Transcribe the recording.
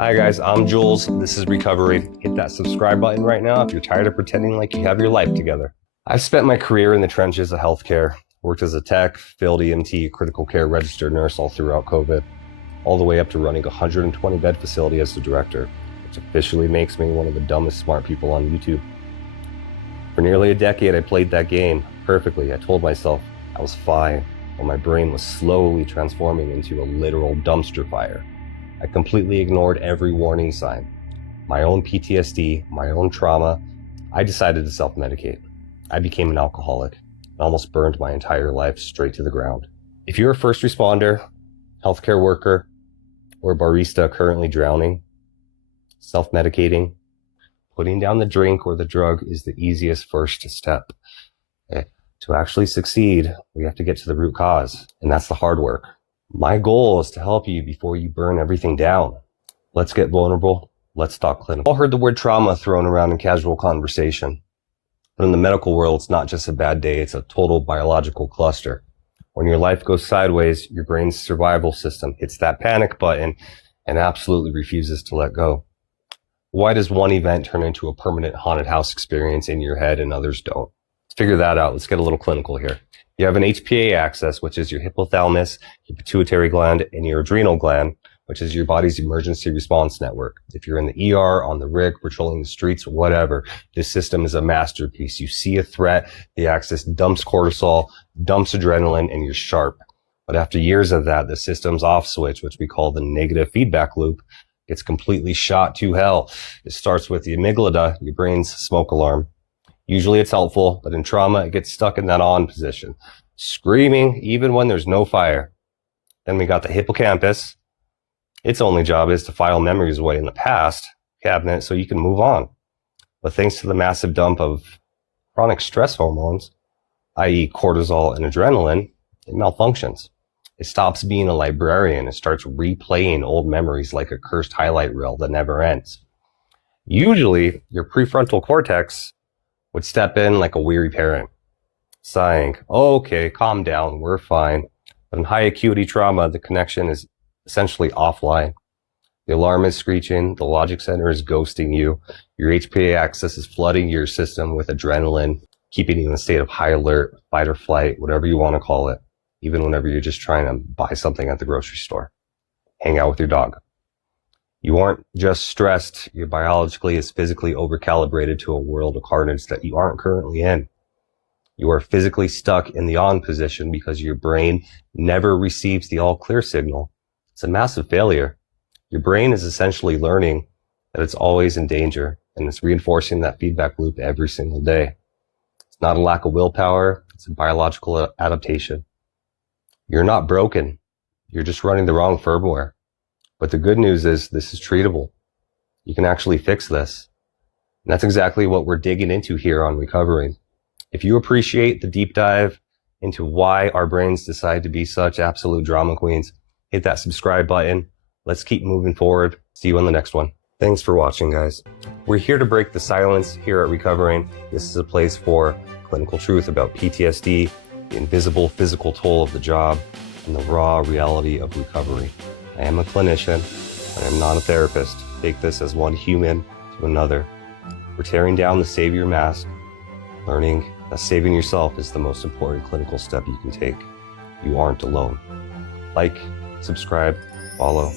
Hi guys, I'm Jules. This is RecoveriN. Hit that subscribe button right now if you're tired of pretending like you have your life together. I've spent my career in the trenches of healthcare, worked as a tech, field EMT, critical care registered nurse all throughout COVID, all the way up to running a 120-bed facility as the director, which officially makes me one of the dumbest smart people on YouTube. For nearly a decade, I played that game perfectly. I told myself I was fine, while my brain was slowly transforming into a literal dumpster fire. I completely ignored every warning sign. My own PTSD, my own trauma. I decided to self-medicate. I became an alcoholic and almost burned my entire life straight to the ground. If you're a first responder, healthcare worker, or barista currently drowning, self-medicating, putting down the drink or the drug is the easiest first step. To actually succeed, we have to get to the root cause, and that's the hard work. My goal is to help you before you burn everything down. Let's get vulnerable. Let's talk clinical. I've all heard the word trauma thrown around in casual conversation. But in the medical world, it's not just a bad day. It's a total biological cluster. When your life goes sideways, your brain's survival system hits that panic button and absolutely refuses to let go. Why does one event turn into a permanent haunted house experience in your head and others don't? Let's figure that out. Let's get a little clinical here. You have an HPA axis, which is your hypothalamus, your pituitary gland, and your adrenal gland, which is your body's emergency response network. If you're in the ER, on the rig, patrolling the streets, whatever, this system is a masterpiece. You see a threat, the axis dumps cortisol, dumps adrenaline, and you're sharp. But after years of that, the system's off switch, which we call the negative feedback loop, gets completely shot to hell. It starts with the amygdala, your brain's smoke alarm. Usually it's helpful, but in trauma, it gets stuck in that on position, screaming even when there's no fire. Then we got the hippocampus. Its only job is to file memories away in the past cabinet so you can move on. But thanks to the massive dump of chronic stress hormones, i.e. cortisol and adrenaline, it malfunctions. It stops being a librarian and starts replaying old memories like a cursed highlight reel that never ends. Usually, your prefrontal cortex would step in like a weary parent, sighing, "Oh, okay, calm down, we're fine." But in high acuity trauma, the connection is essentially offline. The alarm is screeching, the logic center is ghosting you, your HPA axis is flooding your system with adrenaline, keeping you in a state of high alert, fight or flight, whatever you want to call it, even whenever you're just trying to buy something at the grocery store, hang out with your dog. You aren't just stressed, your biologically is physically overcalibrated to a world of carnage that you aren't currently in. You are physically stuck in the on position because your brain never receives the all clear signal. It's a massive failure. Your brain is essentially learning that it's always in danger, and it's reinforcing that feedback loop every single day. It's not a lack of willpower, it's a biological adaptation. You're not broken, you're just running the wrong firmware. But the good news is this is treatable. You can actually fix this. And that's exactly what we're digging into here on RecoveriN. If you appreciate the deep dive into why our brains decide to be such absolute drama queens, hit that subscribe button. Let's keep moving forward. See you on the next one. Thanks for watching, guys. We're here to break the silence here at RecoveriN. This is a place for clinical truth about PTSD, the invisible physical toll of the job, and the raw reality of recovery. I am a clinician, and I'm not a therapist. Take this as one human to another. We're tearing down the savior mask, learning that saving yourself is the most important clinical step you can take. You aren't alone. Like, subscribe, follow.